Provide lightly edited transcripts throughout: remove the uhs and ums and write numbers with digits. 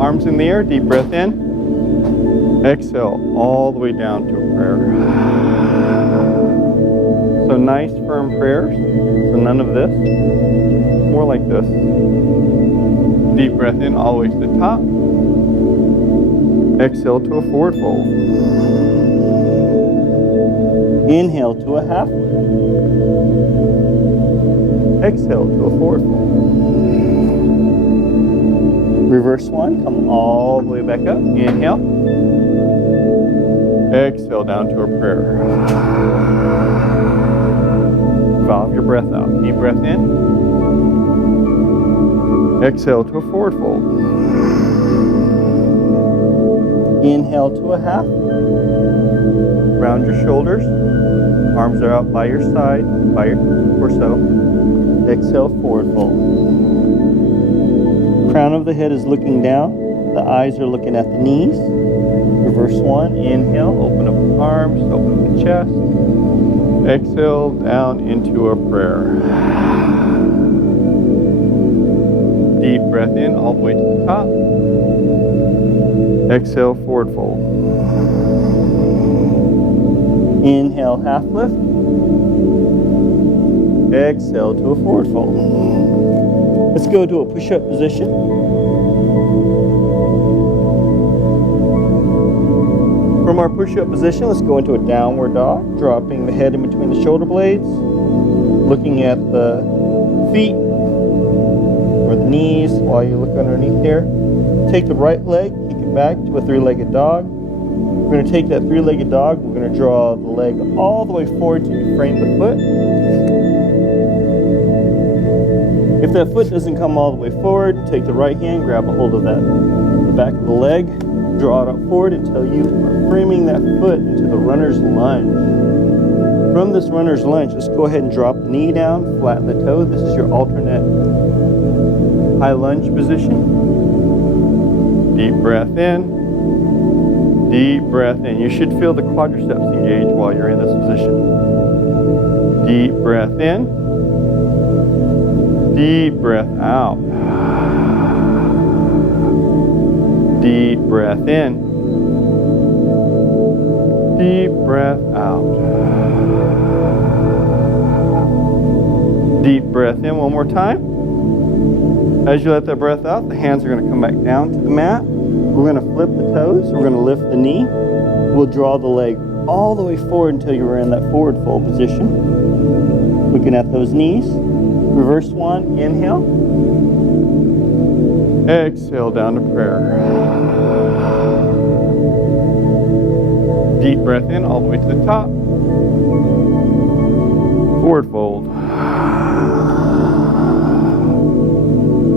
Arms in the air, deep breath in. Exhale all the way down to a prayer. So nice firm prayers. So none of this. More like this. Deep breath in all the way to the top. Exhale to a forward fold. Inhale to a half lift. Exhale to a forward fold. Reverse one, come all the way back up. Inhale. Exhale down to a prayer. Valve your breath out. Deep breath in. Exhale to a forward fold. Inhale to a half. Round your shoulders. Arms are out by your side, by your torso. Exhale, forward fold. Crown of the head is looking down. The eyes are looking at the knees. Reverse one. Inhale, open up the arms, open up the chest. Exhale down into a prayer. Deep breath in all the way to the top. Exhale, forward fold. Inhale, half lift. Exhale to a forward fold. Let's go to a push-up position. From our push-up position, let's go into a downward dog, dropping the head in between the shoulder blades, looking at the feet or the knees while you look underneath there. Take the right leg, kick it back to a three-legged dog. We're going to take that three-legged dog, we're going to draw the leg all the way forward till you frame the foot. If that foot doesn't come all the way forward, take the right hand, grab a hold of the back of the leg, draw it up forward until you are framing that foot into the runner's lunge. From this runner's lunge, just go ahead and drop the knee down, flatten the toe. This is your alternate high lunge position. Deep breath in. Deep breath in. You should feel the quadriceps engage while you're in this position. Deep breath in. Deep breath out. Deep breath in. Deep breath out. Deep breath in one more time. As you let that breath out, the hands are going to come back down to the mat. We're going to flip the toes. We're going to lift the knee. We'll draw the leg all the way forward until you're in that forward fold position. Looking at those knees. Reverse one. Inhale. Exhale down to prayer. Deep breath in all the way to the top. Forward fold.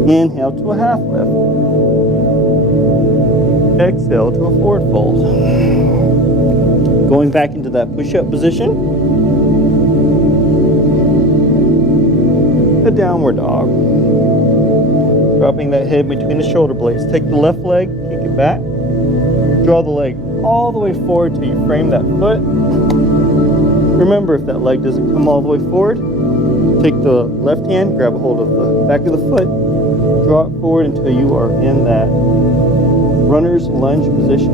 Inhale to a half lift. Exhale to a forward fold. Going back into that push-up position. A downward dog. Dropping that head between the shoulder blades. Take the left leg, kick it back. Draw the leg all the way forward till you frame that foot. Remember, if that leg doesn't come all the way forward, take the left hand, grab a hold of the back of the foot, draw it forward until you are in that runner's lunge position.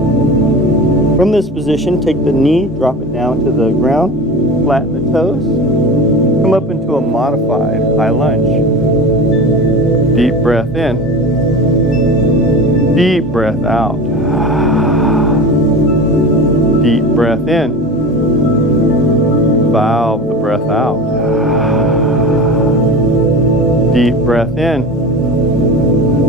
From this position, take the knee, drop it down to the ground, flatten the toes, come up into a modified high lunge. Deep breath in, deep breath out. Deep breath in, valve the breath out. Deep breath in.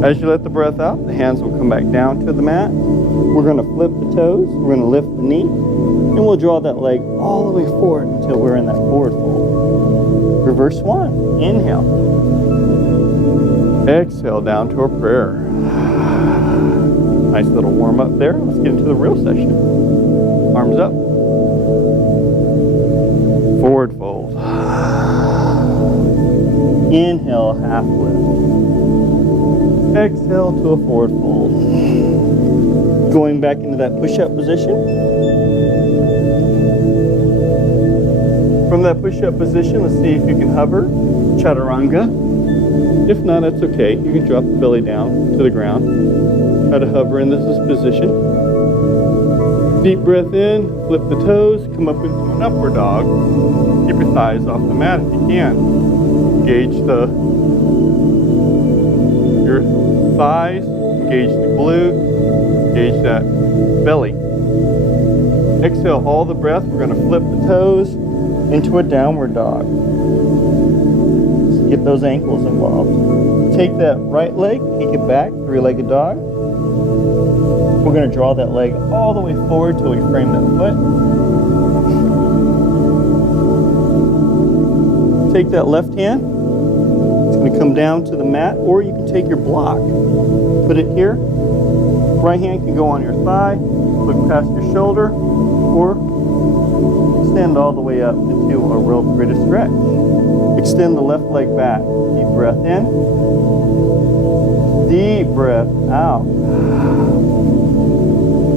As you let the breath out, the hands will come back down to the mat. We're going to flip the toes, we're going to lift the knee, and we'll draw that leg all the way forward until we're in that forward fold. Reverse one. Inhale. Exhale down to a prayer. Nice little warm up there. Let's get into the real session. Arms up. Forward fold. Inhale, half lift. Exhale to a forward fold. Going back into that push-up position. From that push-up position, let's see if you can hover. Chaturanga. If not, that's okay. You can drop the belly down to the ground. Try to hover in this position. Deep breath in, flip the toes, come up into an upward dog. Keep your thighs off the mat if you can. Engage your thighs, engage the glute, engage that belly. Exhale all the breath. We're going to flip the toes into a downward dog. Just get those ankles involved. Take that right leg, kick it back, three-legged dog. We're going to draw that leg all the way forward till we frame that foot. Take that left hand. It's going to come down to the mat, or you can take your block. Put it here. Right hand can go on your thigh, look past your shoulder, or extend all the way up into a rotator stretch. Extend the left leg back. Deep breath in. Deep breath out.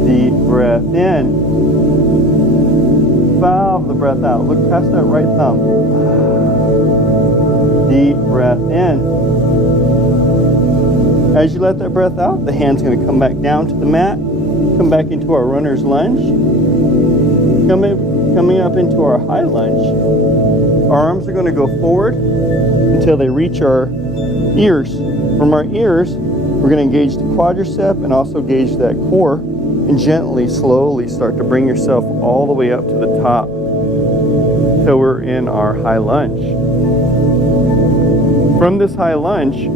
Deep breath in. Valve the breath out. Look past that right thumb. Deep breath in. As you let that breath out, the hand's going to come back down to the mat. Come back into our runner's lunge. Coming up into our high lunge. Our arms are going to go forward until they reach our ears. From our ears, we're going to engage the quadricep and also engage that core, and gently, slowly start to bring yourself all the way up to the top until we're in our high lunge. From this high lunge,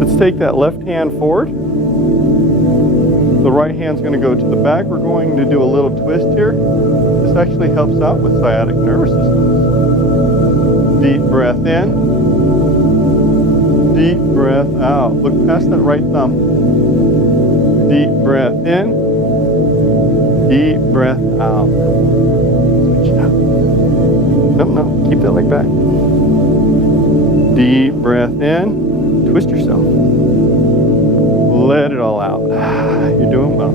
let's take that left hand forward. The right hand's going to go to the back. We're going to do a little twist here. This actually helps out with sciatic nervous system. Deep breath in. Deep breath out. Look past that right thumb. Deep breath in. Deep breath out. Switch it out. No, keep that leg back. Deep breath in. Twist yourself. Let it all out. You're doing well.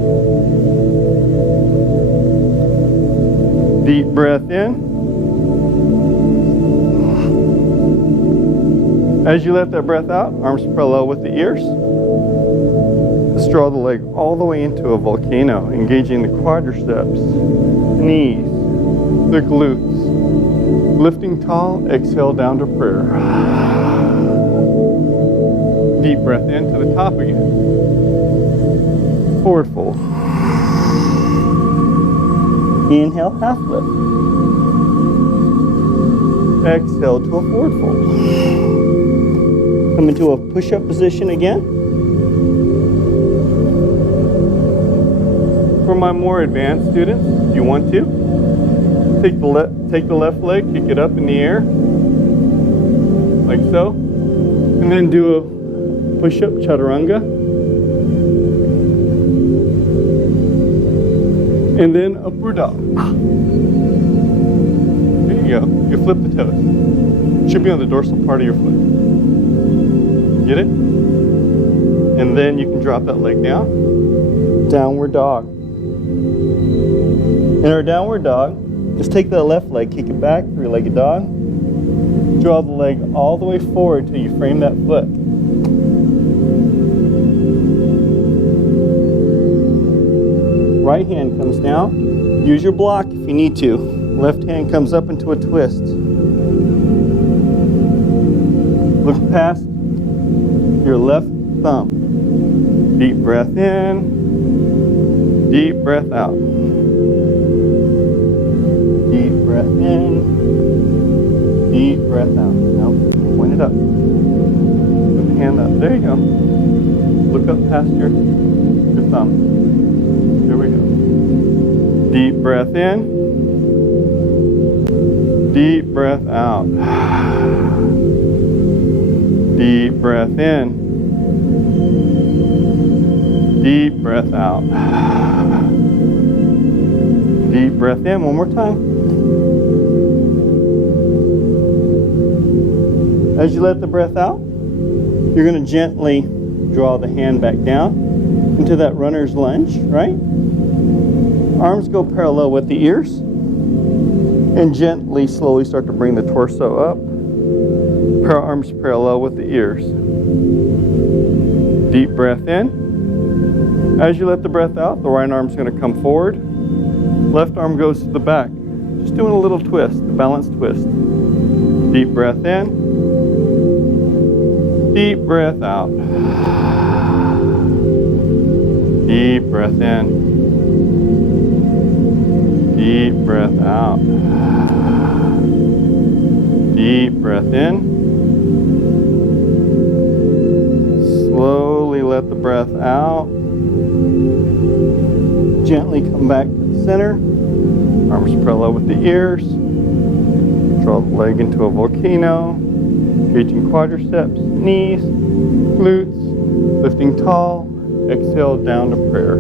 Deep breath in. As you let that breath out, arms parallel with the ears. Let's draw the leg all the way into a volcano, engaging the quadriceps, knees, the glutes. Lifting tall, exhale down to prayer. Deep breath in to the top again. Forward fold. Inhale, half lift. Exhale to a forward fold. Come into a push-up position again. For my more advanced students, if you want to, take the left leg, kick it up in the air, like so, and then do a push-up chaturanga, and then upward dog. There you go. You flip the toes. Should be on the dorsal part of your foot. Get it? And then you can drop that leg down. Downward dog. In our downward dog, just take that left leg, kick it back, three-legged dog. Draw the leg all the way forward till you frame that foot. Right hand comes down. Use your block if you need to. Left hand comes up into a twist. Look past your left thumb. Deep breath in. Deep breath out. Deep breath in. Deep breath out. Now point it up. Put the hand up. There you go. Look up past your thumb. There we go. Deep breath in. Deep breath out. Deep breath in. Deep breath out. Deep breath in. One more time. As you let the breath out, you're going to gently draw the hand back down into that runner's lunge, right? Arms go parallel with the ears, and gently, slowly start to bring the torso up. Arms parallel with the ears. Deep breath in. As you let the breath out, the right arm's going to come forward. Left arm goes to the back. Just doing a little twist, a balanced twist. Deep breath in. Deep breath out. Deep breath in. Deep breath out. Deep breath in. Slowly let the breath out. Gently come back to the center. Arms parallel with the ears. Draw the leg into a volcano. Engaging quadriceps, knees, glutes. Lifting tall. Exhale down to prayer.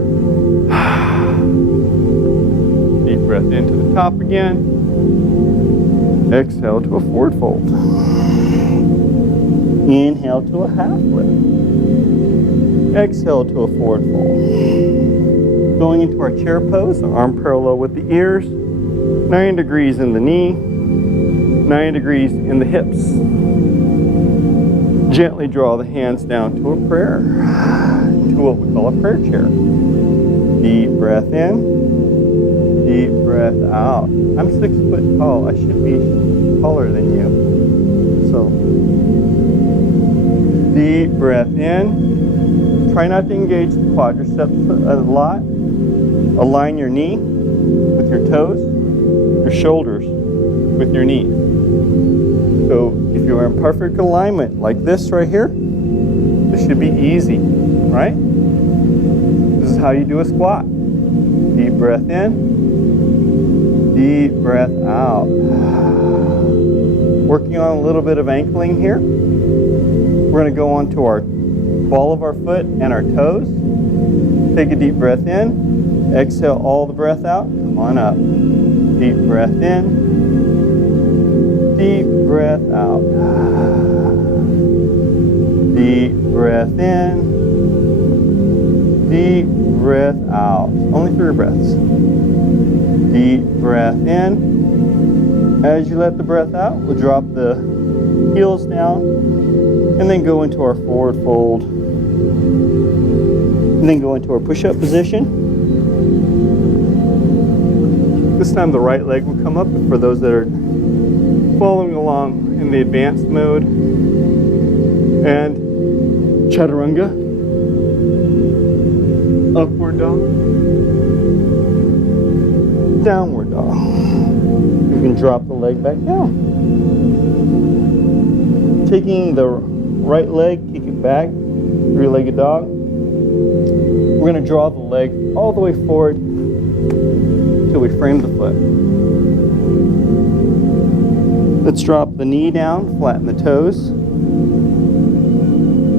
Deep breath into the top again. Exhale to a forward fold. Inhale to a half lift. Exhale to a forward fold. Going into our chair pose, arm parallel with the ears, 9 degrees in the knee, 9 degrees in the hips. Gently draw the hands down to a prayer, to what we call a prayer chair. Deep breath in, deep breath out. I'm 6 foot tall. I should be taller than you. So, deep breath in. Try not to engage the quadriceps a lot. Align your knee with your toes, your shoulders with your knees. So if you are in perfect alignment like this right here, this should be easy, right? This is how you do a squat. Deep breath in, deep breath out. Working on a little bit of ankling here. We're going to go on to our ball of our foot and our toes. Take a deep breath in. Exhale all the breath out. Come on up. Deep breath in. Deep breath out. Deep breath in. Deep breath out. Only 3 breaths. Deep breath in. As you let the breath out, we'll drop the heels down and then go into our forward fold. And then go into our push-up position. This time the right leg will come up for those that are following along in the advanced mode. And chaturanga. Upward dog. Downward dog. You can drop the leg back down. Taking the right leg, kick it back, 3-legged dog. We're going to draw the leg all the way forward until we frame the foot. Let's drop the knee down, flatten the toes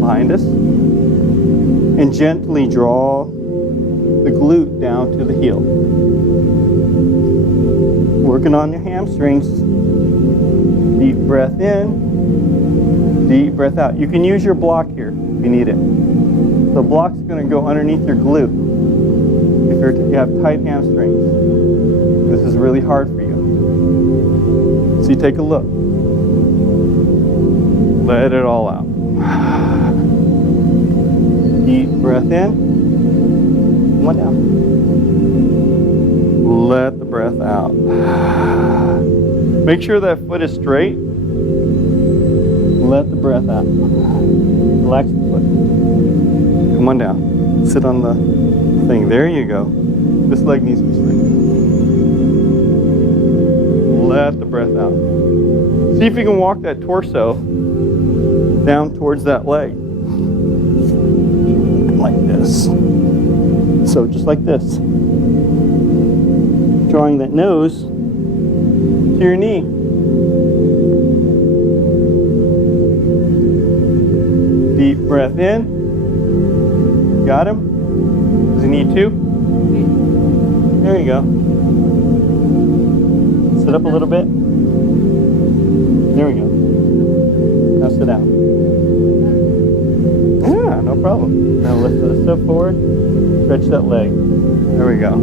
behind us, and gently draw the glute down to the heel. Working on your hamstrings. Deep breath in, deep breath out. You can use your block here if you need it. The block's going to go underneath your glute if you have tight hamstrings. This is really hard for you. So you take a look. Let it all out. Deep breath in. One down. Let the breath out. Make sure that foot is straight. Let the breath out. Relax the foot. Come on down. Sit on the thing. There you go. This leg needs to be straight. Let the breath out. See if you can walk that torso down towards that leg. Like this. So just like this. Drawing that nose to your knee. Deep breath in. Got him? Does he need to? There you go. Sit up a little bit. There we go. Now sit down. Yeah, no problem. Now lift the step forward. Stretch that leg. There we go.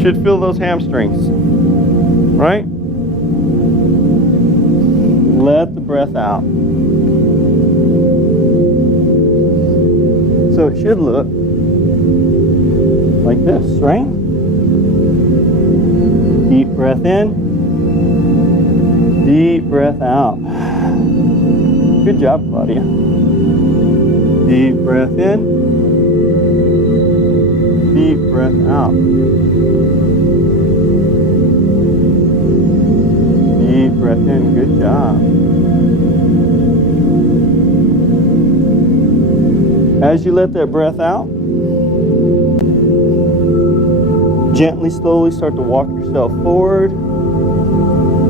Should feel those hamstrings. Right? Let the breath out. So it should look like this, right? Deep breath in, deep breath out. Good job, Claudia. Deep breath in, deep breath out. Deep breath in, good job. As you let that breath out, gently, slowly start to walk yourself forward.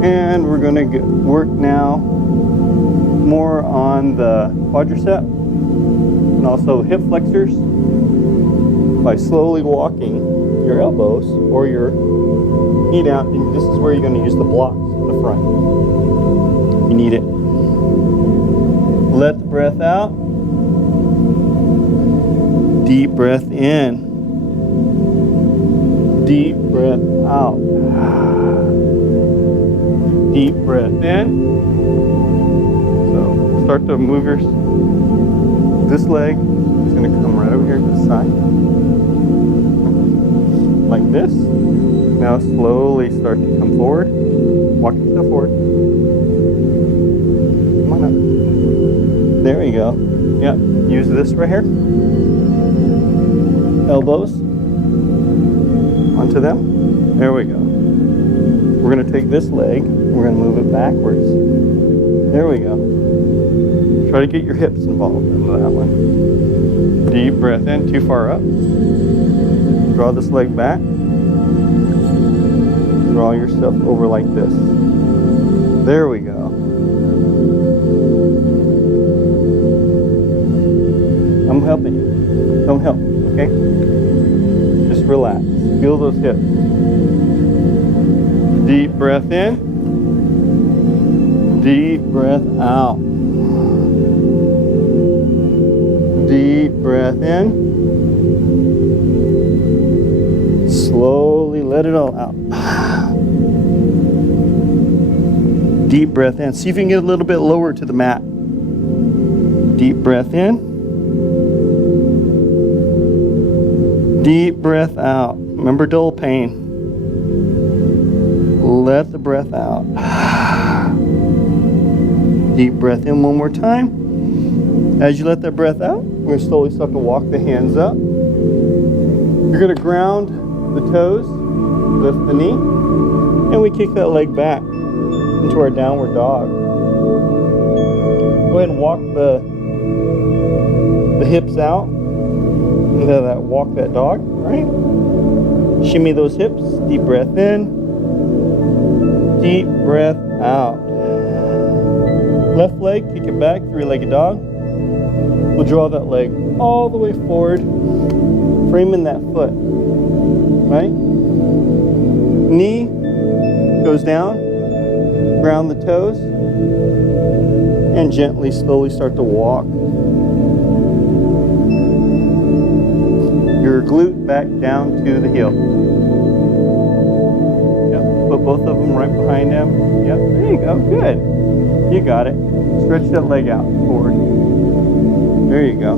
And we're going to work now more on the quadricep and also hip flexors by slowly walking your elbows or your knee down. And this is where you're going to use the blocks in the front. You need it. Let the breath out. Deep breath in. Deep breath out. Deep breath in. So start to move this leg is going to come right over here to the side. Like this. Now slowly start to come forward. Walk yourself forward. Come on up. There we go. Yeah, use this right here. Elbows onto them. There we go. We're going to take this leg, we're going to move it backwards. There we go. Try to get your hips involved into that one. Deep breath in, too far up. Draw this leg back. Draw yourself over like this. There we go. I'm helping you. Don't help, okay? Just relax. Feel those hips. Deep breath in. Deep breath out. Deep breath in. Slowly let it all out. Deep breath in. See if you can get a little bit lower to the mat. Deep breath in. Deep breath out. Remember dull pain. Let the breath out. Deep breath in one more time. As you let that breath out, we're going to slowly start to walk the hands up. You're going to ground the toes, lift the knee, and we kick that leg back into our downward dog. Go ahead and walk the hips out. Walk that dog, right? Shimmy those hips. Deep breath in. Deep breath out. Left leg, kick it back, three-legged dog. We'll draw that leg all the way forward, framing that foot, right? Knee goes down, ground the toes, and gently, slowly start to walk your glute back down to the heel. Yep, put both of them right behind him. Yep, there you go, good. You got it. Stretch that leg out forward. There you go.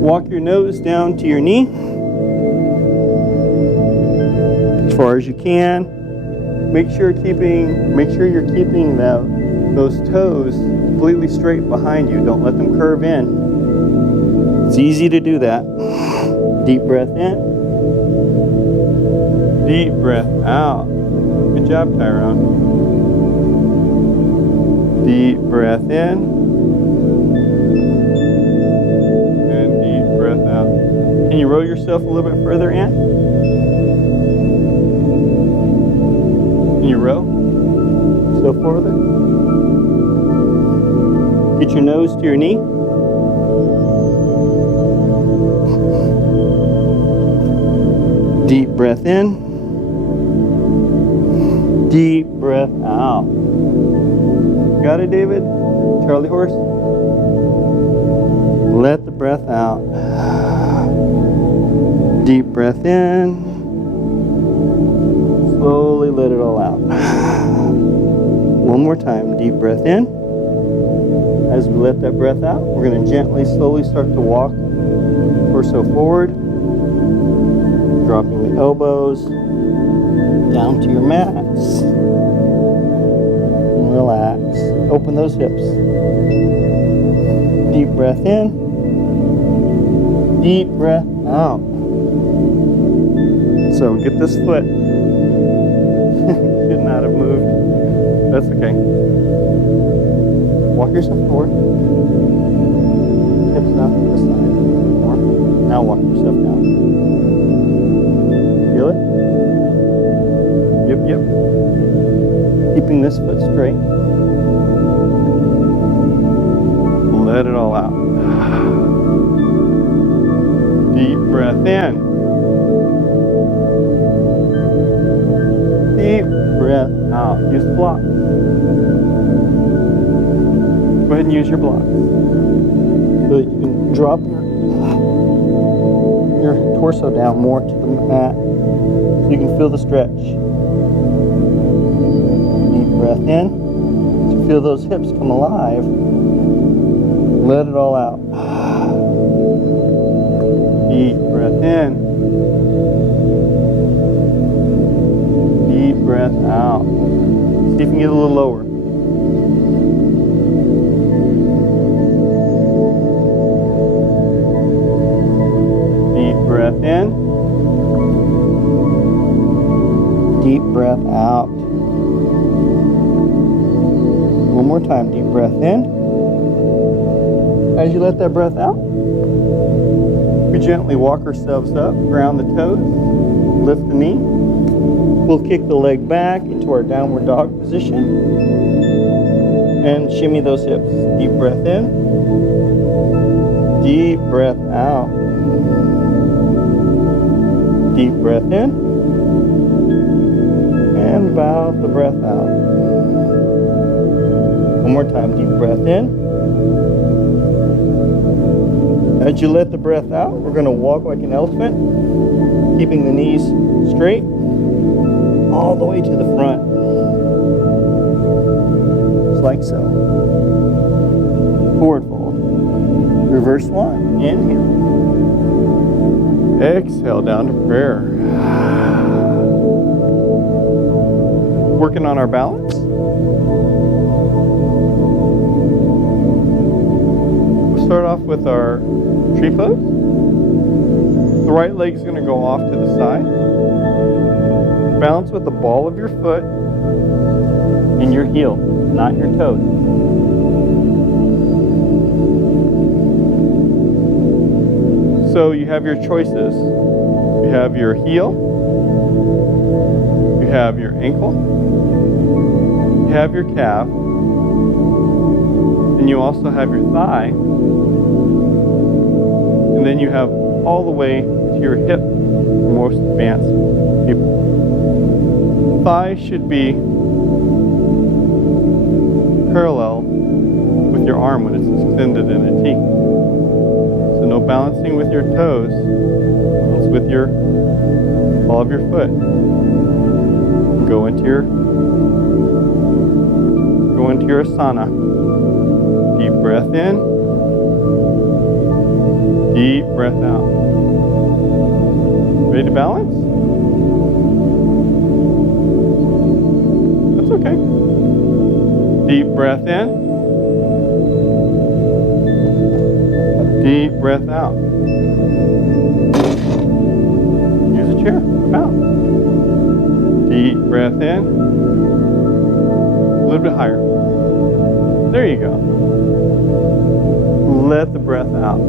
Walk your nose down to your knee as far as you can. Make sure you're keeping those toes completely straight behind you. Don't let them curve in. It's easy to do that. Deep breath in. Deep breath out. Good job, Tyrone. Deep breath in. And deep breath out. Can you roll yourself a little bit further in? Can you row? Still further. Get your nose to your knee. Deep breath in. Deep breath out. Got it, David? Charlie horse? Let the breath out. Deep breath in. Slowly let it all out. One more time. Deep breath in. As we let that breath out, we're going to gently, slowly start to walk torso forward. Dropping the elbows down to your mats. And relax. Open those hips. Deep breath in. Deep breath out. So get this foot. Should not have moved. That's okay. Walk yourself forward. Hips out to the side. More. Now walk yourself down. Feel it? Yep, yep. Keeping this foot straight. Let it all out. Deep breath in. Deep breath out. Use the blocks. Go ahead and use your blocks so that you can drop your torso down more to the mat so you can feel the stretch. Deep breath in. So feel those hips come alive. Let it all out. Deep breath in. Deep breath out. See if you can get a little lower. Deep breath in. Deep breath out. One more time. Deep breath in. As you let that breath out, we gently walk ourselves up, ground the toes, lift the knee. We'll kick the leg back into our downward dog position and shimmy those hips. Deep breath in, deep breath out, deep breath in, and bow the breath out. One more time, deep breath in. As you let the breath out, we're going to walk like an elephant, keeping the knees straight all the way to the front. Just like so. Forward fold. Reverse one. Inhale. Exhale down to prayer. Working on our balance. We'll start off with our tree pose. The right leg is going to go off to the side. Balance with the ball of your foot and your heel, not your toes. So you have your choices. You have your heel, you have your ankle, you have your calf, and you also have your thigh. And then you have all the way to your hip for most advanced people. Thigh should be parallel with your arm when it's extended in a T. So no balancing with your toes, balance with your ball of your foot. Go into your asana. Deep breath in. Deep breath out. Ready to balance? That's okay. Deep breath in. Deep breath out. Use a chair. Come out. Deep breath in. A little bit higher. There you go. Let the breath out.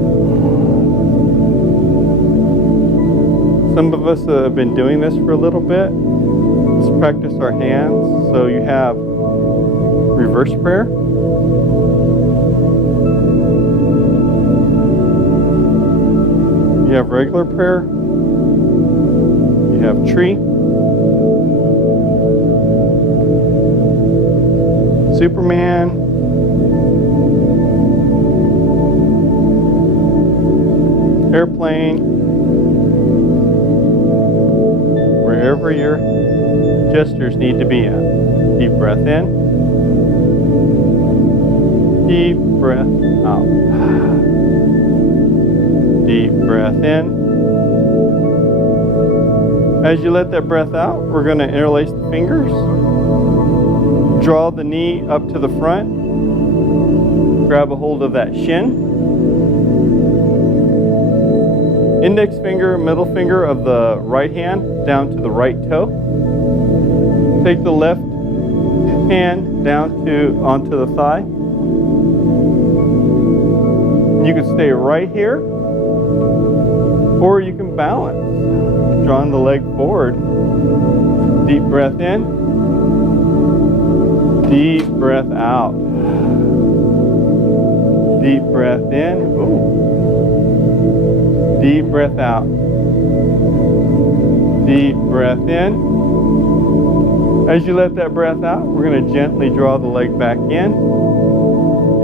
Some of us have been doing this for a little bit. Let's practice our hands. So you have reverse prayer. You have regular prayer. You have tree. Superman. Airplane. Wherever your gestures need to be at. Deep breath in. Deep breath out. Deep breath in. As you let that breath out, we're going to interlace the fingers. Draw the knee up to the front. Grab a hold of that shin. Index finger, middle finger of the right hand down to the right toe. Take the left hand down onto the thigh. You can stay right here, or you can balance, drawing the leg forward. Deep breath in, deep breath out. Deep breath in. Ooh. Deep breath out. Deep breath in. As you let that breath out, we're going to gently draw the leg back in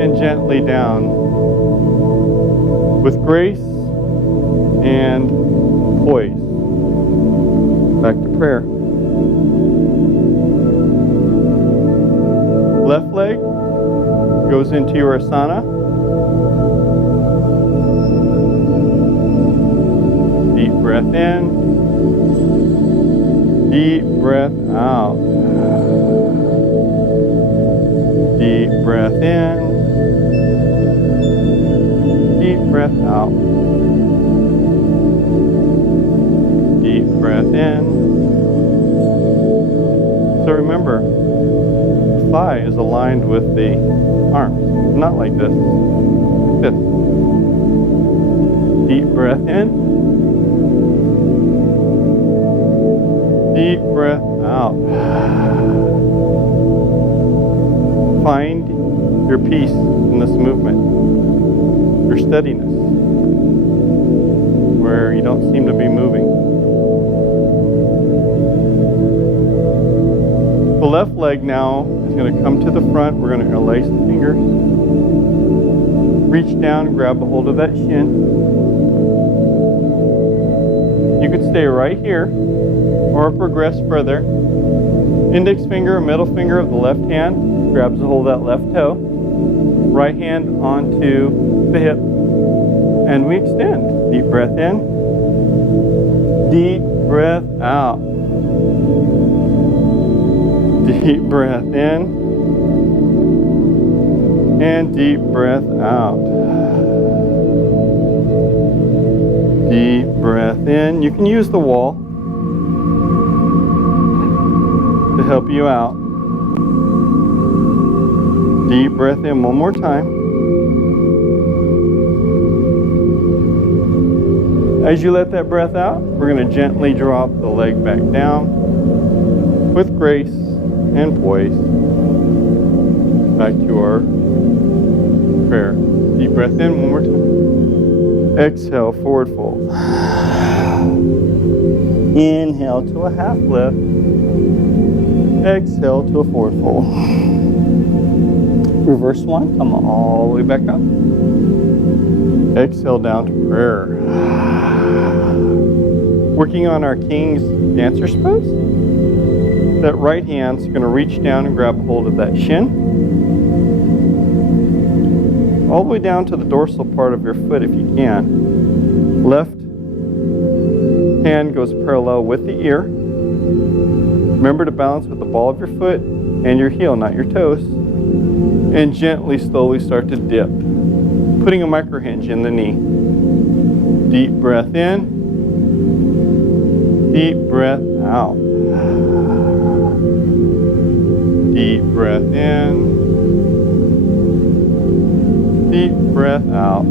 and gently down with grace and poise. Back to prayer. Left leg goes into your asana. Deep breath in. Deep breath out. Deep breath in. Deep breath out. Deep breath in. So remember, the thigh is aligned with the arms, not like this. Like this. Deep breath in. Deep breath out. Find your peace in this movement, your steadiness, where you don't seem to be moving. The left leg now is going to come to the front. We're going to interlace the fingers. Reach down and grab a hold of that shin. You could stay right here or progress further. Index finger, middle finger of the left hand grabs a hold of that left toe. Right hand onto the hip. And we extend. Deep breath in. Deep breath out. Deep breath in. And deep breath out. Deep breath in. You can use the wall to help you out. Deep breath in one more time. As you let that breath out, we're going to gently drop the leg back down with grace and poise. Back to our prayer. Deep breath in one more time. Exhale, forward fold. Inhale to a half lift. Exhale to a forward fold. Reverse one, come all the way back up. Exhale down to prayer. Working on our King's Dancer's pose. That right hand's going to reach down and grab a hold of that shin. All the way down to the dorsal part of your foot if you can. Left hand goes parallel with the ear. Remember to balance with the ball of your foot and your heel, not your toes. And gently, slowly start to dip. Putting a micro hinge in the knee. Deep breath in. Deep breath out. Deep breath in. Deep breath out.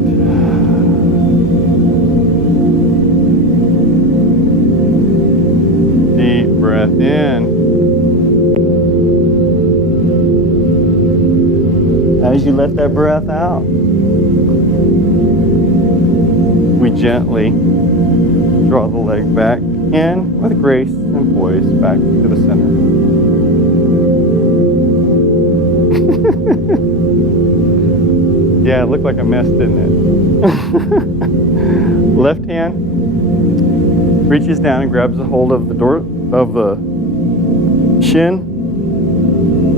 Deep breath in. As you let that breath out, we gently draw the leg back in with grace and poise back to the center. Yeah, it looked like a mess, didn't it? Left hand reaches down and grabs a hold of the shin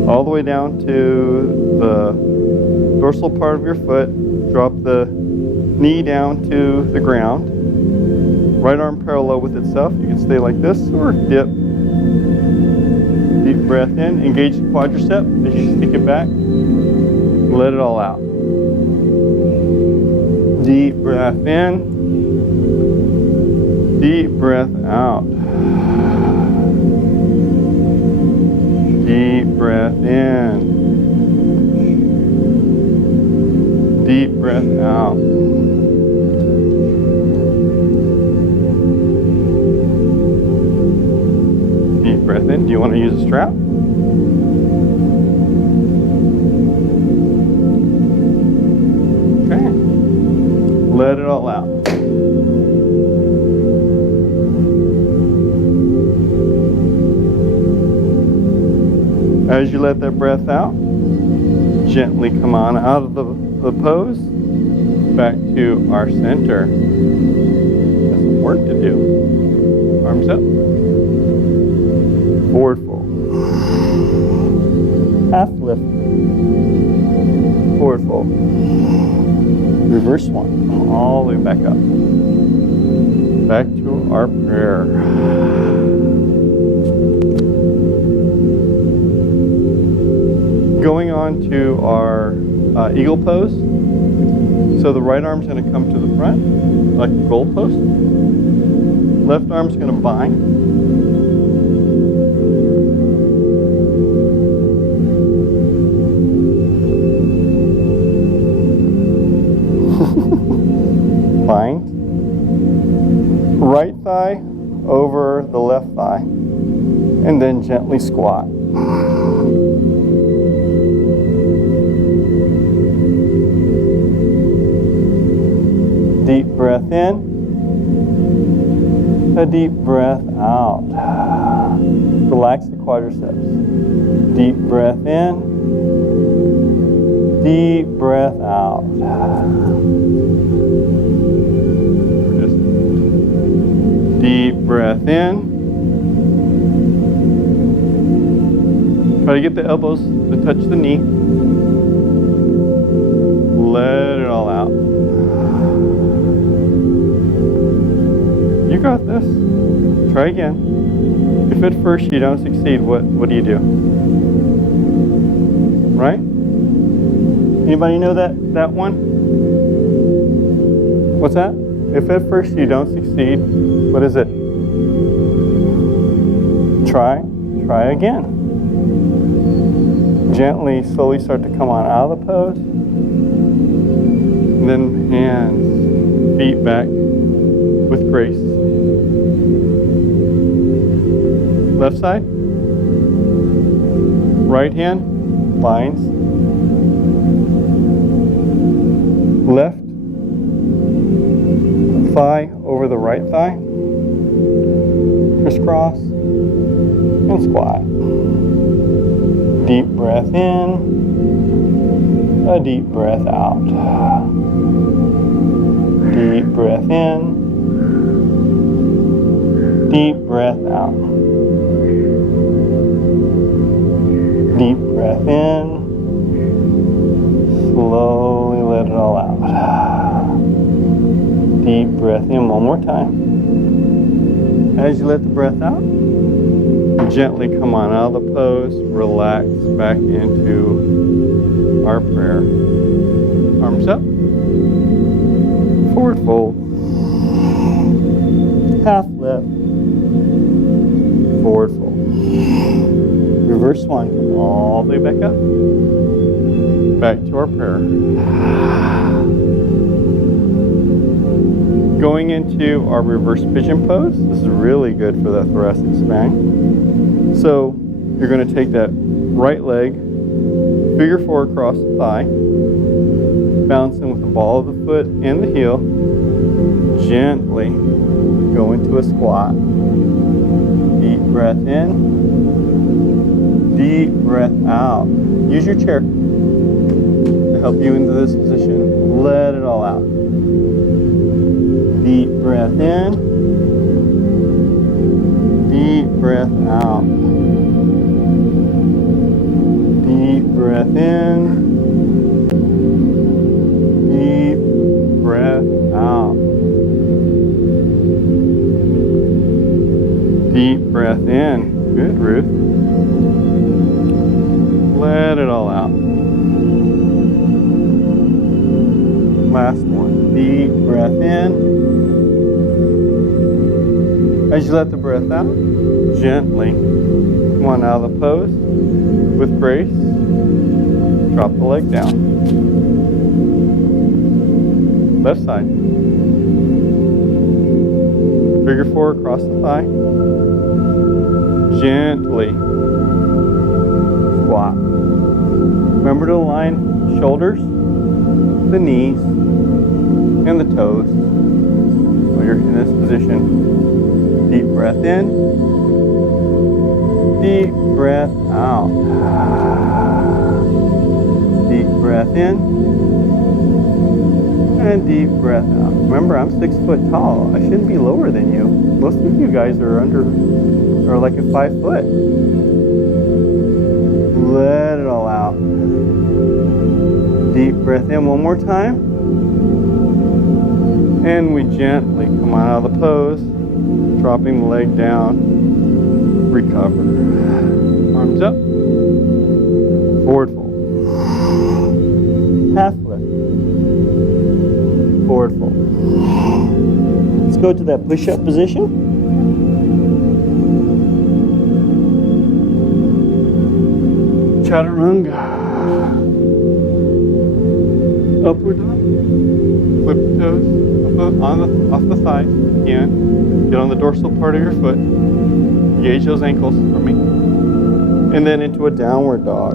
all the way down to the dorsal part of your foot. Drop the knee down to the ground. Right arm parallel with itself. You can stay like this or dip. Deep breath in. Engage the quadricep as you stick it back. Let it all out. Deep breath in. Deep breath out. Deep breath in. Deep breath out. Deep breath in. Do you want to use a strap? Okay. Let it all out. As you let that breath out, gently come on out of the pose, back to our center. Got some work to do. Arms up. Forward fold. Half lift. Forward fold. Reverse one. Come all the way back up. Back to our prayer. Going on to our eagle pose. So the right arm's going to come to the front, like a goal post. Left arm's going to bind. Bind. Right thigh over the left thigh. And then gently squat. Deep breath in, a deep breath out. Relax the quadriceps. Deep breath in, deep breath out. Deep breath in. Try to get the elbows to touch the knee. Let it all out. You got this. Try again. If at first you don't succeed, what do you do? Right? Anybody know that one? What's that? If at first you don't succeed, what is it? Try again. Gently, slowly start to come on out of the pose. And then hands, feet back with grace. Left side. Right hand binds. Left thigh over the right thigh. Crisscross and squat. Deep breath in. A deep breath out. Deep breath in. Deep breath out. Deep breath in. Slowly let it all out. Deep breath in one more time. As you let the breath out, gently come on out of the pose, relax back into our prayer. Arms up. Forward fold. Half lift. Forward fold. Reverse one. Come all the way back up. Back to our prayer. Going into our reverse pigeon pose. This is really good for the thoracic spine. So you're going to take that right leg, figure four across the thigh, bouncing with the ball of the foot and the heel, gently go into a squat. Deep breath in, deep breath out. Use your chair to help you into this position. Let it all out. Deep breath in, deep breath out. Deep breath in, deep breath out. breath in. Good, Ruth. Let it all out. Last one. Deep breath in. As you let the breath out, gently come on out of the pose with grace. Drop the leg down. Left side. Figure four across the thigh. Gently squat. Remember to align shoulders, the knees, and the toes while you're in this position. Deep breath in. Deep breath out. Deep breath in. And deep breath out. Remember, I'm 6 foot tall. I shouldn't be lower than you. Most of you guys are like at 5 foot. Let it all out. Deep breath in one more time. And we gently come out of the pose, dropping the leg down. Recover. Arms up. Forward fold. Half lift. Forward fold. Let's go to that push-up position. Chaturanga. Upward dog. Flip the toes off the thighs. Again. Get on the dorsal part of your foot. Engage those ankles for me. And then into a downward dog.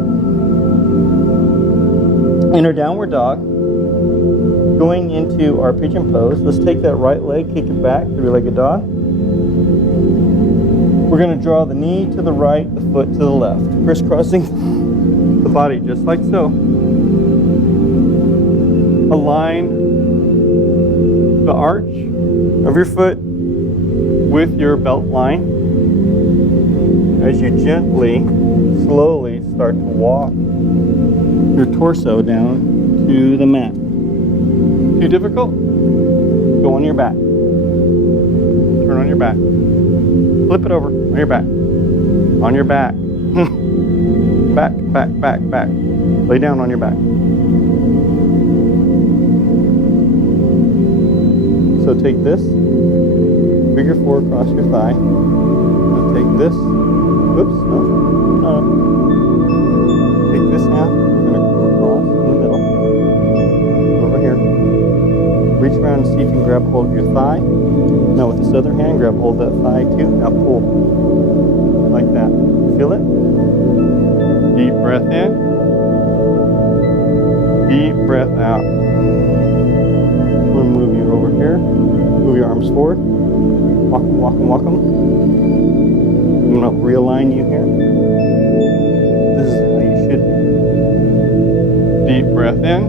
In our downward dog, going into our pigeon pose, let's take that right leg, kick it back, three-legged dog. We're going to draw the knee to the right, the foot to the left, crisscrossing the body just like so. Align the arch of your foot with your belt line as you gently, slowly start to walk your torso down to the mat. Too difficult? Go on your back. Turn on your back. Flip it over on your back. On your back. Back, back, back, back. Lay down on your back. So take this, figure four across your thigh. Now take this, oops, no. Take this half, we're going to go across in the middle. Over here. Reach around and see if you can grab hold of your thigh. Now with this other hand, grab hold of that thigh too. Now pull. Like that. Feel it? Deep breath in. Deep breath out. I'm going to move you over here. Move your arms forward. Walk them, walk them, walk them. I'm going to realign you here. This is how you should be. Deep breath in.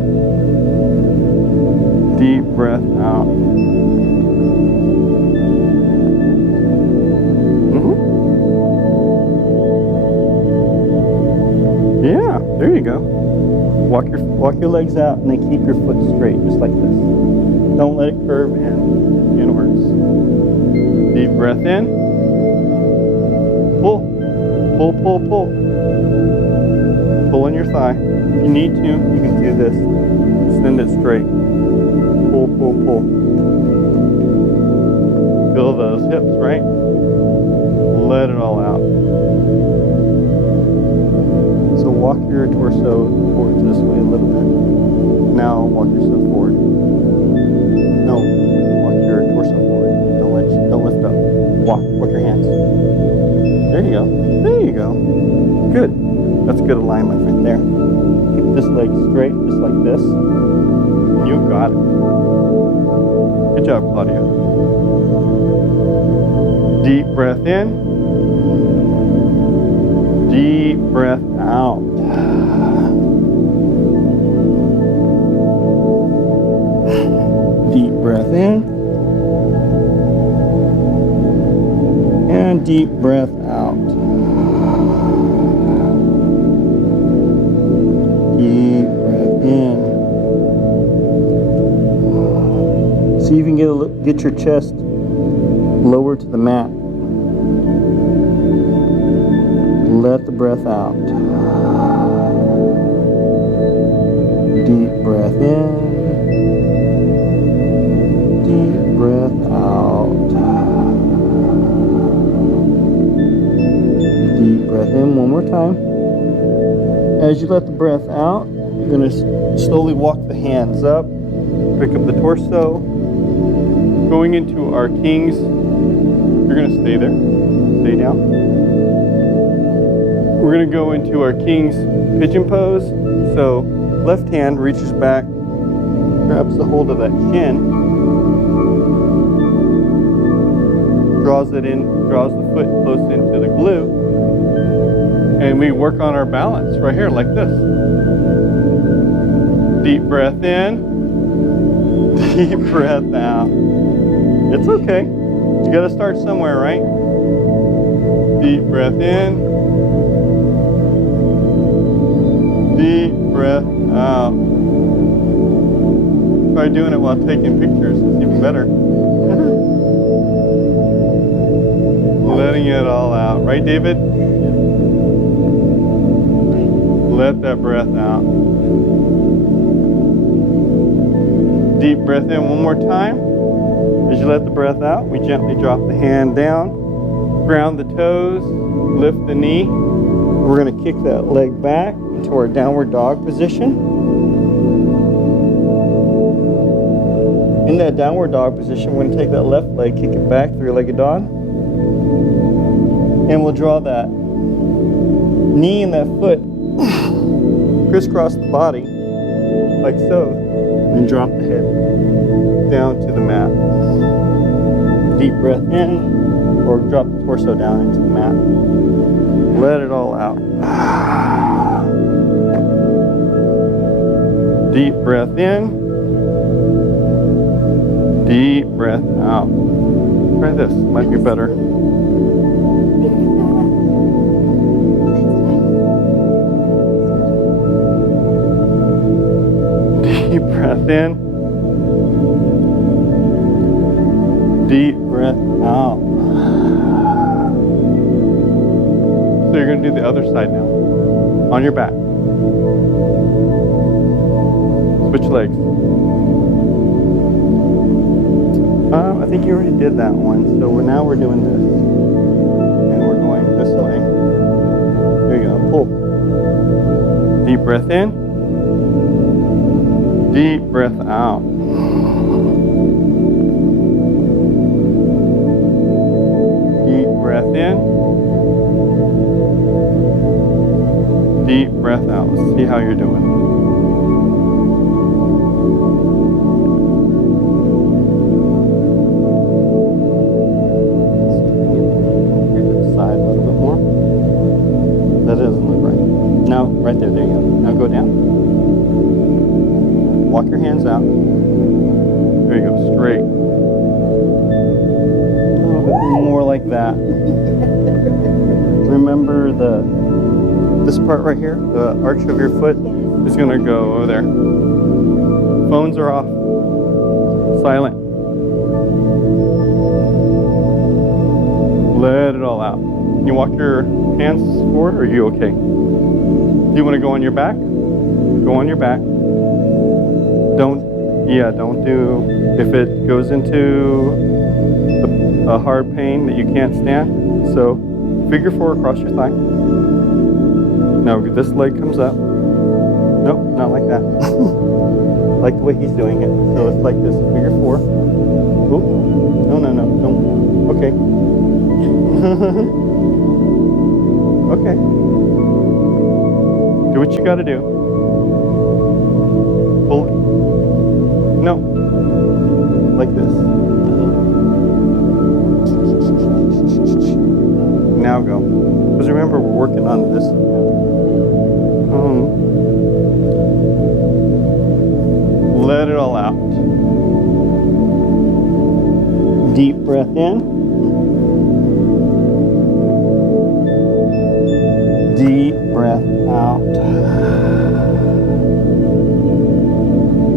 Deep breath out. Yeah, there you go. Walk your legs out and then keep your foot straight, just like this. Don't let it curve inwards. Deep breath in. Pull. Pull, pull, pull. Pull in your thigh. If you need to, you can do this. Send it straight. Pull, pull, pull. Feel those hips, right? Let it all out. So walk your torso towards this way a little bit. Now walk yourself forward. No, walk your torso forward. Don't lift up. Walk your hands. There you go. There you go. Good. That's good alignment right there. Keep this leg straight, just like this. You got it. Good job, Claudia. Deep breath in. Deep breath out. Deep breath in. And deep breath out. Deep breath in. See if you can get your chest lower to the mat. Let the breath out. Deep breath in. Deep breath out. Deep breath in one more time. As you let the breath out, you're going to slowly walk the hands up, pick up the torso. Going into our kings, you're going to stay there, stay down. We're going to go into our king's pigeon pose. So left hand reaches back, grabs the hold of that shin, draws it in, draws the foot close into the glute, and we work on our balance right here like this. Deep breath in, deep breath out. It's okay. You got to start somewhere, right? Deep breath in, deep breath out. Try doing it while taking pictures. It's even better. Letting it all out. Right, David? Let that breath out. Deep breath in one more time. As you let the breath out, we gently drop the hand down, ground the toes, lift the knee. We're going to kick that leg back into our downward dog position. In that downward dog position, we're going to take that left leg, kick it back, three-legged dog. And we'll draw that knee and that foot crisscross the body, like so, and drop the head down to the mat. Deep breath in, or drop the torso down into the mat. Let it all out. Deep breath in, deep breath out. Try this, might be better. Deep breath in, deep breath out. So you're going to do the other side now. On your back. Switch legs. I think you already did that one. So now we're doing this. And we're going this way. There you go. Pull. Deep breath in. Deep breath out. Deep breath in. Deep breath out. Let's see how you're doing. Side a little bit more. That doesn't look right. No, right there. There you go. Now go down. Walk your hands out. There you go, straight. A little bit more like that. Remember this part right here, the arch of your foot is gonna go over there. Phones are off. Silent. Let it all out. You walk your hands forward, or are you okay? Do you want to go on your back? Go on your back. Don't do, if it goes into a hard pain that you can't stand, so figure four across your thigh. Now this leg comes up. Nope, not like that. Like the way he's doing it. So it's like this, figure four. Oop. No, don't. Okay. Okay. Do what you gotta do. Pull it. No. Like this. Now go. Because remember, we're working on this. Let it all out. Deep breath in. Deep breath out.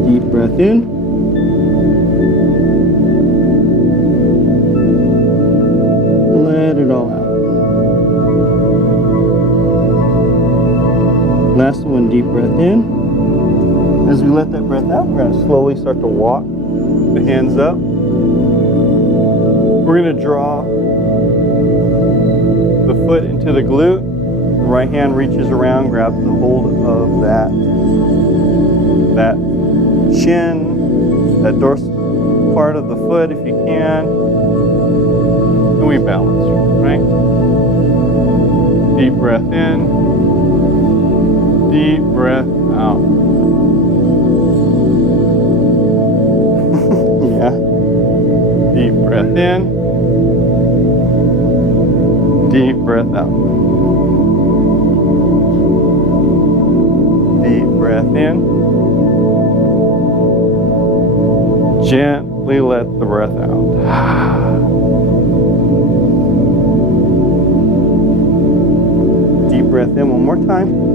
Deep breath in. Let it all Last one, deep breath in. As we let that breath out, we're going to slowly start to walk the hands up. We're going to draw the foot into the glute. The right hand reaches around, grabs the hold of that shin, that dorsal part of the foot if you can. And we balance, right? Deep breath in, deep breath out. Yeah. Deep breath in, deep breath out. Deep breath in. Gently let the breath out. Deep breath in one more time.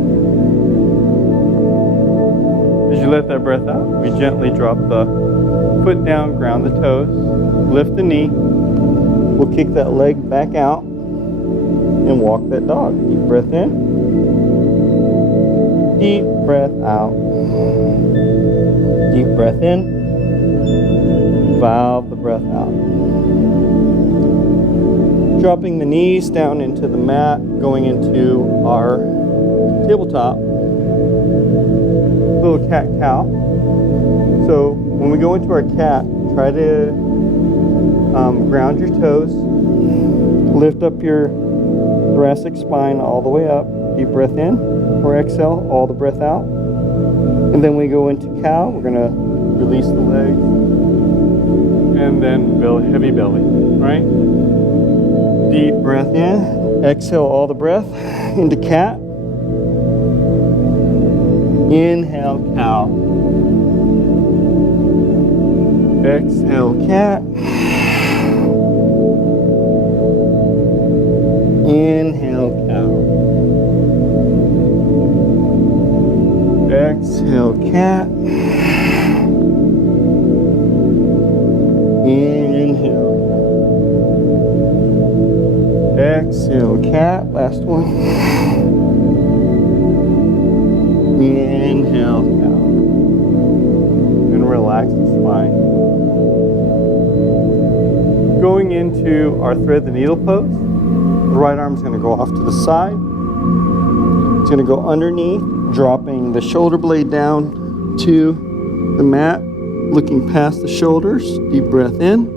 As you let that breath out, we gently drop the foot down, ground the toes, lift the knee. We'll kick that leg back out and walk that dog. Deep breath in. Deep breath out. Deep breath in. Valve the breath out. Dropping the knees down into the mat, going into our tabletop. Little cat-cow. So when we go into our cat, try to ground your toes. Lift up your thoracic spine all the way up. Deep breath in. Or exhale all the breath out. And then we go into cow. We're going to release the legs. And then heavy belly, right? Deep breath in. Exhale all the breath into cat. Inhale cow. Exhale cat. Inhale cow. Exhale cat. Inhale cat. Exhale cat. Last one. Inhale cow. And relax the spine. Going into our thread the needle pose. The right arm is going to go off to the side. It's going to go underneath, dropping the shoulder blade down to the mat, looking past the shoulders. Deep breath in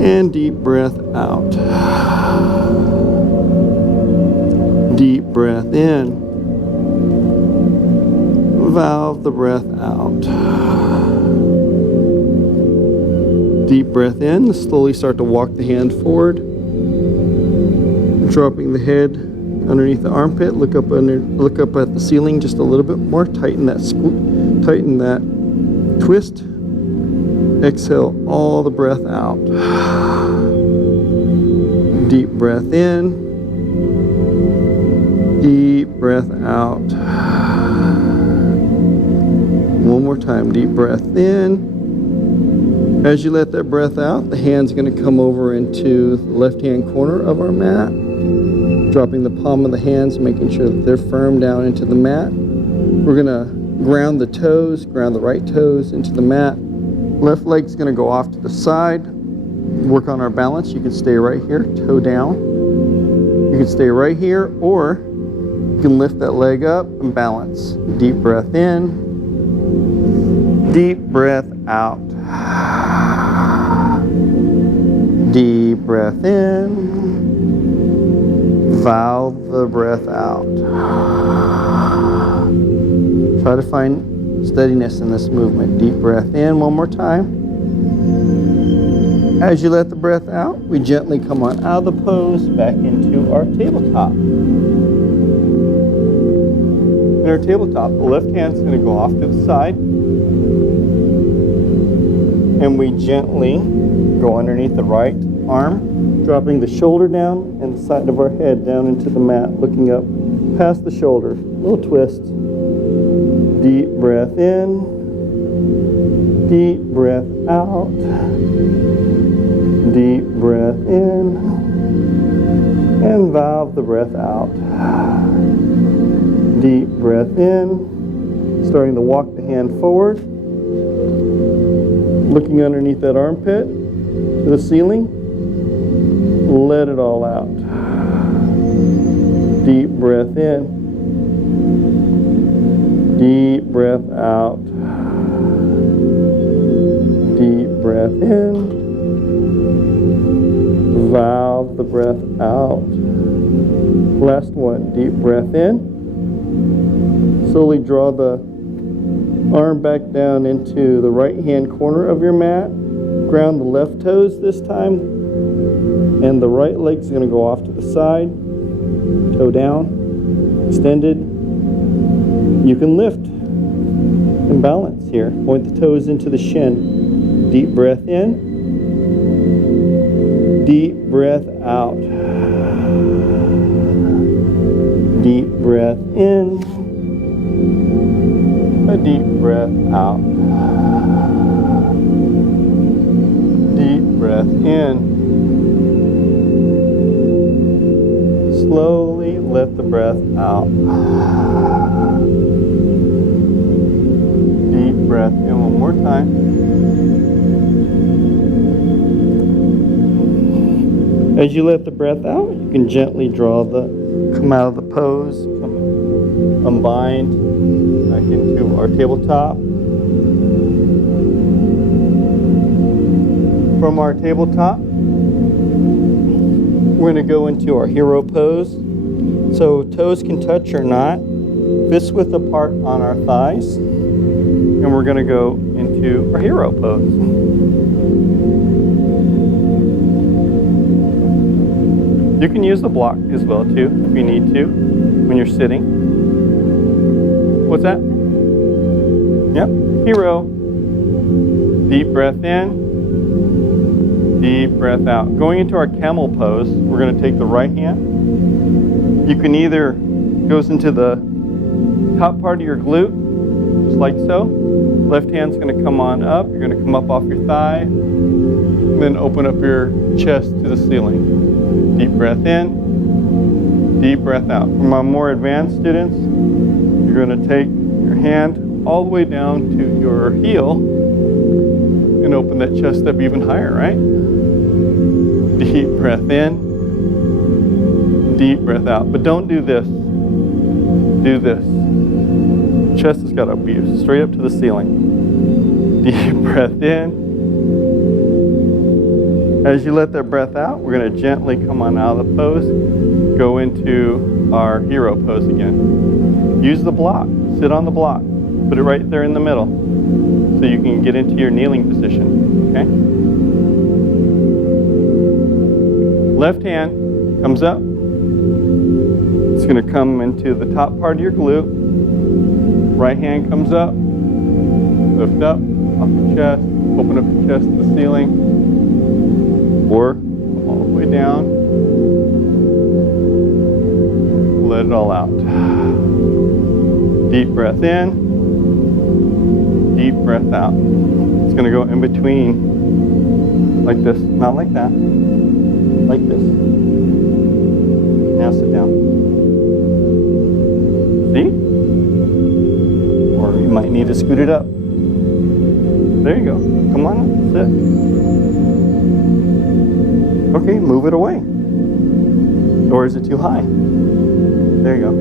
and deep breath out. Deep breath in. Valve the breath out. Deep breath in. Slowly start to walk the hand forward. Dropping the head underneath the armpit. Look up at the ceiling just a little bit more. Tighten that twist. Exhale all the breath out. Deep breath in. Deep breath out. One more time. Deep breath in. As you let that breath out, the hand's going to come over into the left-hand corner of our mat. Dropping the palm of the hands, making sure that they're firm down into the mat. We're going to ground the toes, ground the right toes into the mat. Left leg's going to go off to the side. Work on our balance. You can stay right here, toe down. You can stay right here, or you can lift that leg up and balance. Deep breath in. Deep breath out. Deep breath in. Valve the breath out. Try to find steadiness in this movement. Deep breath in one more time. As you let the breath out, we gently come on out of the pose back into our tabletop. In our tabletop, the left hand's going to go off to the side. And we gently go underneath the right arm, dropping the shoulder down and the side of our head down into the mat, looking up past the shoulder. Little twist. Deep breath in. Deep breath out. Deep breath in. And valve the breath out. Deep breath in. Starting to walk the hand forward. Looking underneath that armpit to the ceiling. Let it all out. Deep breath in. Deep breath out. Deep breath in. Valve the breath out. Last one. Deep breath in. Slowly draw the arm back down into the right hand corner of your mat. Ground the left toes this time. And the right leg's going to go off to the side. Toe down. Extended. You can lift and balance here. Point the toes into the shin. Deep breath in. Deep breath out. Deep breath in. A deep breath out. Deep breath in. Slowly let the breath out. Deep breath in one more time. As you let the breath out, you can gently come out of the pose, come unbind back into our tabletop. From our tabletop, we're going to go into our hero pose. So toes can touch or not, fists width apart on our thighs, and we're going to go into our hero pose. You can use the block as well too if you need to when you're sitting. What's that? Yep, hero. Deep breath in. Deep breath out. Going into our camel pose, we're going to take the right hand. You can either goes into the top part of your glute, just like so. Left hand's going to come on up. You're going to come up off your thigh. And then open up your chest to the ceiling. Deep breath in. Deep breath out. For my more advanced students, you're going to take your hand all the way down to your heel and open that chest up even higher, right? Deep breath in. Deep breath out. But don't do this. Do this. Chest has got to be straight up to the ceiling. Deep breath in. As you let that breath out, we're going to gently come on out of the pose, go into our hero pose again. Use the block. Sit on the block. Put it right there in the middle so you can get into your kneeling position. Okay? Left hand comes up. It's going to come into the top part of your glute. Right hand comes up. Lift up off your chest. Open up your chest to the ceiling. Or all the way down. Let it all out. Deep breath in. Deep breath out. It's going to go in between like this. Not like that. Like this. Now sit down. See? Or you might need to scoot it up. There you go. Come on up. Sit. Okay, move it away. Or is it too high? There you go.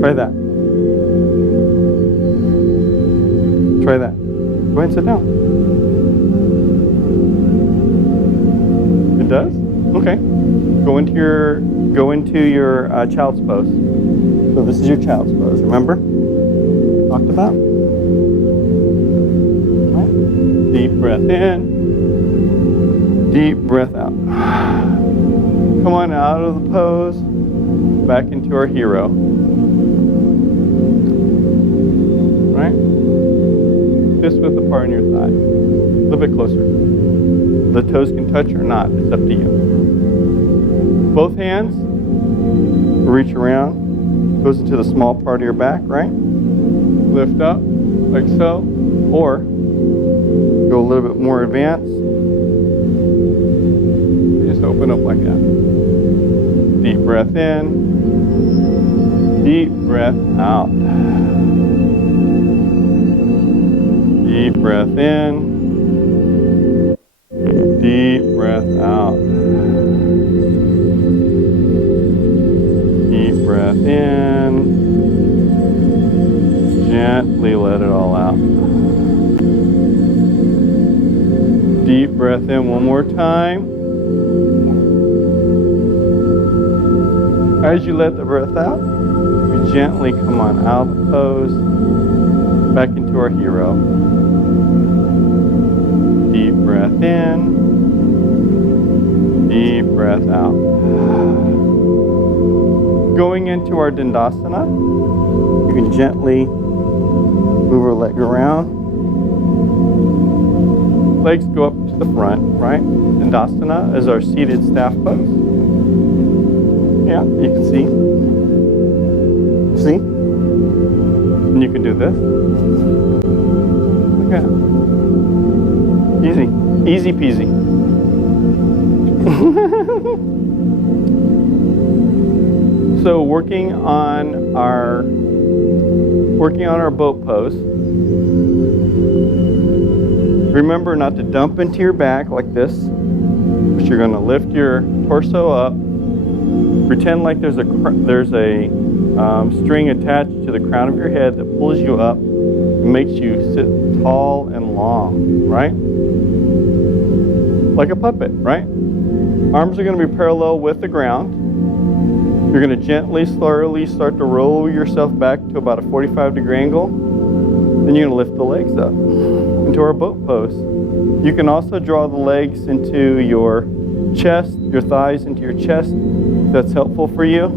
Try that. Try that. Go ahead and sit down. It does? Okay. Go into your child's pose. So this is your child's pose. Remember? Talked about. Right. Deep breath in. Deep breath out. Come on out of the pose, back into our hero. Right? Fist width apart on your thigh. A little bit closer. The toes can touch or not. It's up to you. Both hands, reach around, goes into the small part of your back, right? Lift up, like so. Or, go a little bit more advanced. Just open up like that. Deep breath in. Deep breath out. Deep breath in. Deep breath out. Deep breath in. Gently let it all out. Deep breath in one more time. As you let the breath out, we gently come on out of the pose, back into our hero. Deep breath in. Deep breath out. Going into our Dandasana, you can gently move our leg around. Legs go up to the front, right? Dandasana is our seated staff pose. Yeah, you can see. See? And you can do this. Okay. Easy. Easy peasy. So working on our boat pose. Remember not to dump into your back like this, but you're going to lift your torso up. Pretend like there's a string attached to the crown of your head that pulls you up and makes you sit tall and long, right? Like a puppet, right? Arms are going to be parallel with the ground. You're going to gently, slowly start to roll yourself back to about a 45-degree angle. Then you're going to lift the legs up into our boat pose. You can also draw the legs into your chest, your thighs into your chest. If that's helpful for you.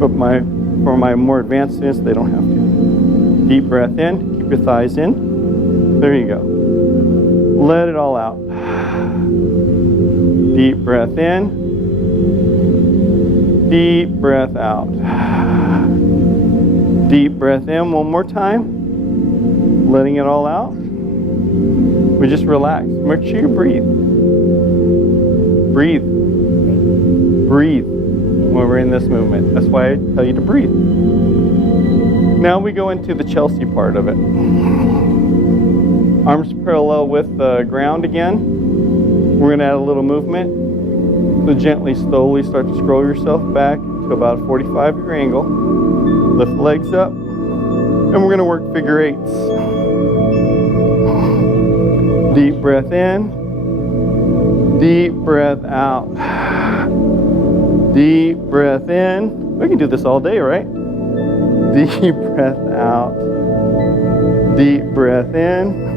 But for my more advanced students, they don't have to. Deep breath in. Keep your thighs in. There you go. Let it all out. Deep breath in. Deep breath out. Deep breath in one more time. Letting it all out. We just relax. Make sure you breathe. Breathe. Breathe when we're in this movement. That's why I tell you to breathe. Now we go into the Chelsea part of it. Arms parallel with the ground again. We're going to add a little movement. So gently, slowly start to scroll yourself back to about a 45-degree angle. Lift the legs up. And we're going to work figure eights. Deep breath in. Deep breath out. Deep breath in. We can do this all day, right? Deep breath out. Deep breath in.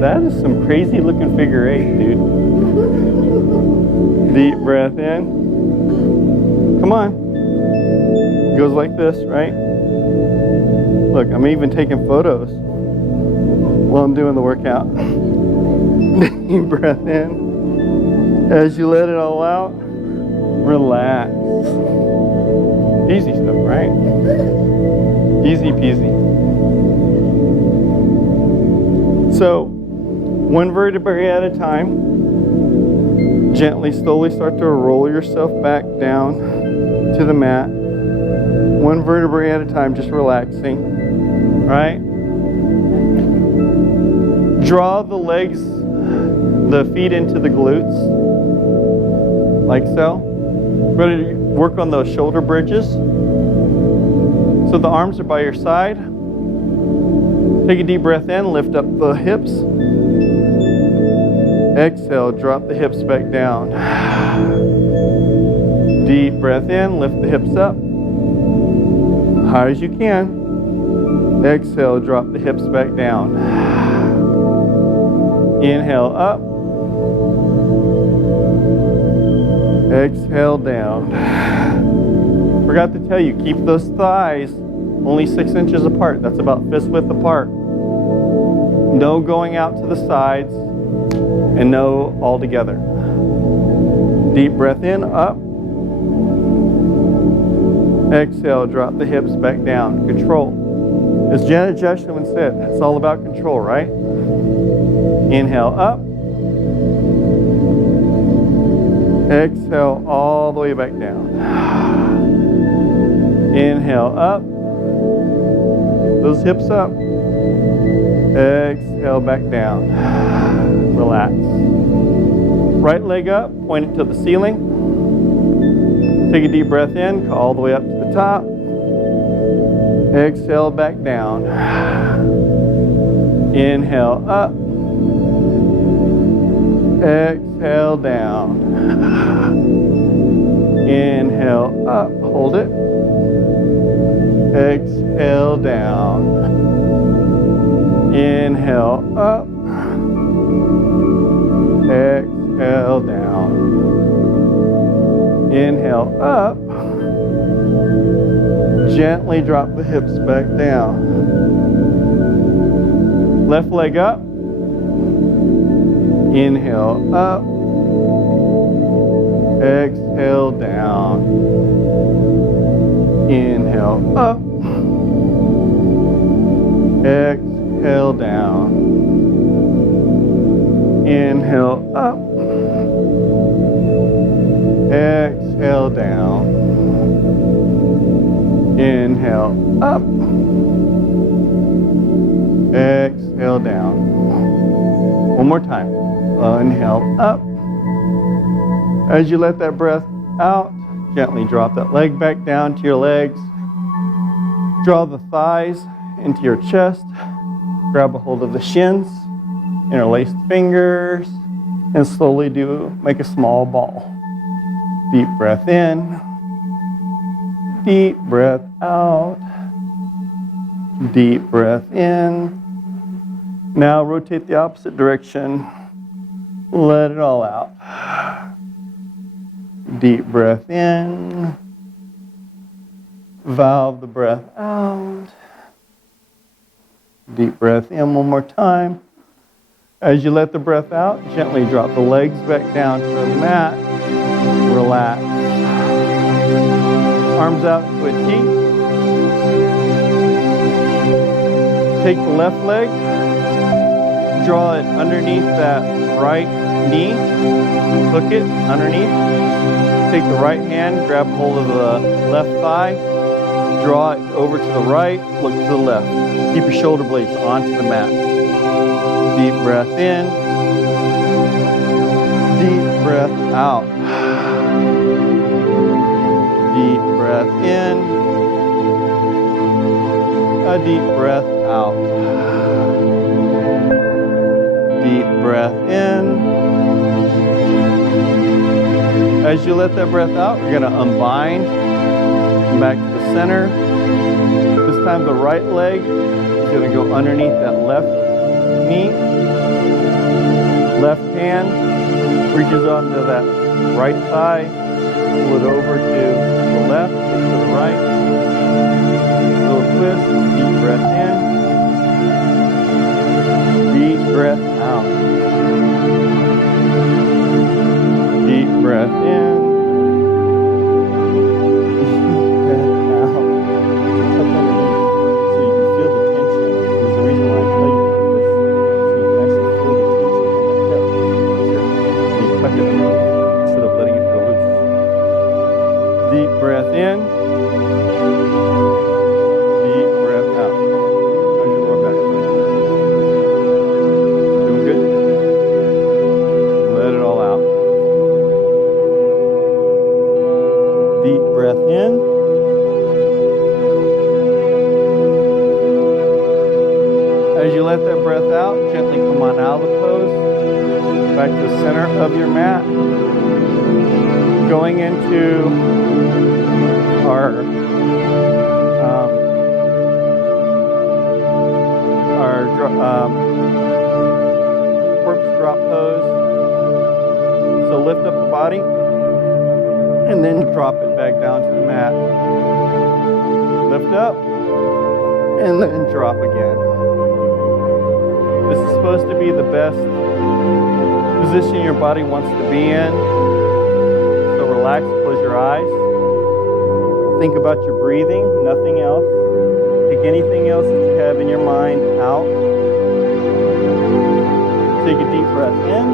That is some crazy looking figure eight, dude. Deep breath in. Come on. It goes like this, right? Look, I'm even taking photos while I'm doing the workout. Deep breath in. As you let it all out, relax. Easy stuff, right? Easy peasy. So, one vertebrae at a time. Gently, slowly start to roll yourself back down to the mat. One vertebrae at a time, just relaxing. Right? Draw the legs, the feet into the glutes, like so. We're going to work on those shoulder bridges. So the arms are by your side. Take a deep breath in, lift up the hips. Exhale, drop the hips back down. Deep breath in, lift the hips up. High as you can. Exhale, drop the hips back down. Inhale up. Exhale down. Forgot to tell you, keep those thighs only 6 inches apart. That's about fist width apart. No going out to the sides and no all together. Deep breath in, up. Exhale, drop the hips back down. Control. As Janet Jesselman said, it's all about control, right? Inhale up. Exhale all the way back down. Inhale up. Those hips up. Exhale back down. Relax. Right leg up, point it to the ceiling. Take a deep breath in, call all the way up to the top. Exhale back down. Inhale up. Exhale down. Inhale up, hold it. Exhale down. Inhale up. Exhale down. Inhale up. Gently drop the hips back down. Left leg up. Inhale up. Exhale down. Inhale up. Exhale down. Inhale up. Exhale down. Inhale up. Exhale down. One more time. Inhale up. As you let that breath out, gently drop that leg back down to your legs. Draw the thighs into your chest. Grab a hold of the shins, interlace the fingers, and slowly make a small ball. Deep breath in. Deep breath out. Deep breath in. Now rotate the opposite direction. Let it all out. Deep breath in. Valve the breath out. Deep breath in one more time. As you let the breath out, gently drop the legs back down to the mat. Relax. Arms out to a T. Take the left leg, draw it underneath that right knee, hook it underneath. Take the right hand, grab hold of the left thigh, draw it over to the right, look to the left. Keep your shoulder blades onto the mat. Deep breath in, deep breath out. Deep breath in, a deep breath out. Deep breath in. As you let that breath out, we're going to unbind, back to the center. This time the right leg is going to go underneath that left knee. Left hand reaches onto that right thigh, pull it over to the left, to the right. Little twist, deep breath in. Deep breath out. Deep breath in. Deep breath out. Tuck underneath so you can feel the tension. There's a reason why I tell you to do this. So you can actually feel the tension in the hip. And you tuck it underneath instead of letting it go loose. Deep breath in. Deep breath out. How's your lower back? Doing good? Let it all out. Deep breath in. As you let that breath out, gently come on out of the pose. Back to the center of your mat. Going into our corpse drop pose. So lift up the body and then drop it back down to the mat. Lift up and then drop again. This is supposed to be the best position your body wants to be in. So relax, close your eyes. Think about your breathing, nothing else. Take anything else that you have in your mind out. Take a deep breath in.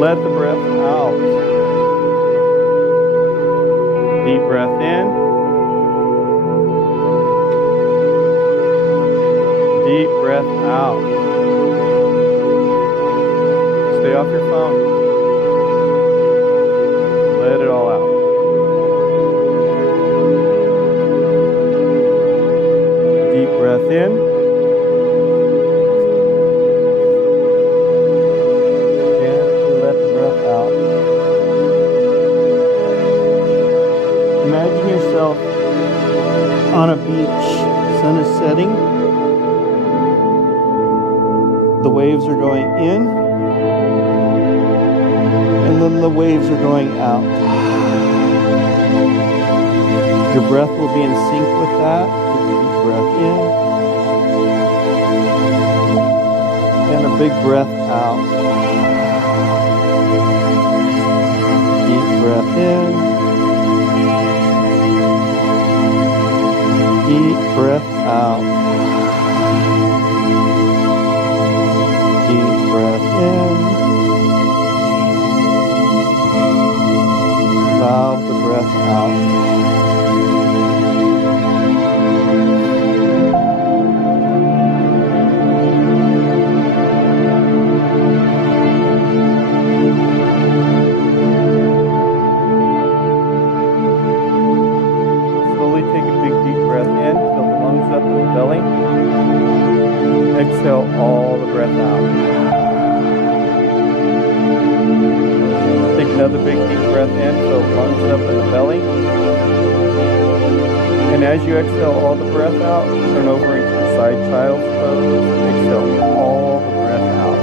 Let the breath out. out. Stay off your phone. Let it all out. Deep breath in. Gently let the breath out. Imagine yourself on a beach. Sun is setting. The waves are going in, and then the waves are going out. Your breath will be in sync with that. Take a deep breath in, and a big breath out. Deep breath in, deep breath out. Deep breath in. Valve the breath out. Slowly take a big deep breath in. Fill the lungs up in the belly. Exhale all the breath out. Take another big deep breath in, fill the lungs up in the belly. And as you exhale all the breath out, turn over into your side child's pose. Exhale all the breath out.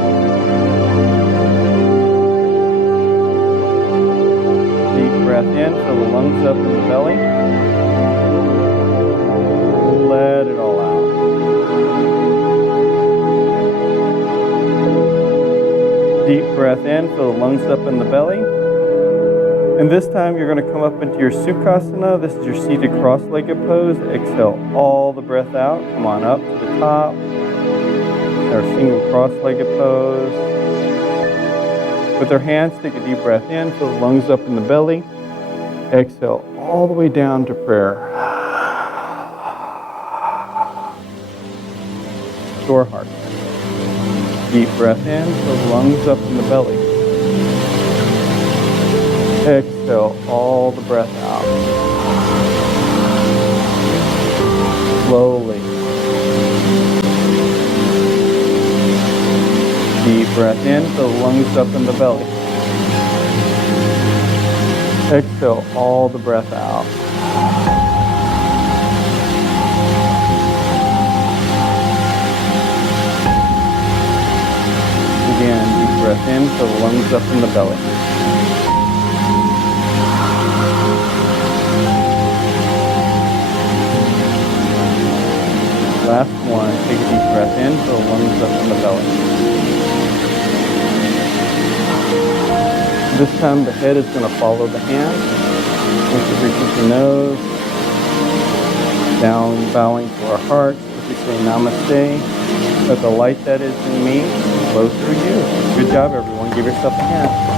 Deep breath in, fill the lungs up in the belly. Let it all out. Deep breath in, fill the lungs up in the belly. And this time you're going to come up into your Sukhasana. This is your seated cross-legged pose. Exhale all the breath out. Come on up to the top. Our single cross-legged pose. With our hands, take a deep breath in, fill the lungs up in the belly. Exhale all the way down to prayer. Your heart. Deep breath in, fill the lungs up in the belly. Exhale all the breath out. Slowly. Deep breath in, fill the lungs up in the belly. Exhale all the breath out. Again, deep breath in, fill the lungs up in the belly. Last one, take a deep breath in, fill the lungs up in the belly. This time the head is going to follow the hands. Once you reach your nose, down bowing to our hearts, as we say namaste. Let the light that is in me flow through you. Good job, everyone. Give yourself a hand.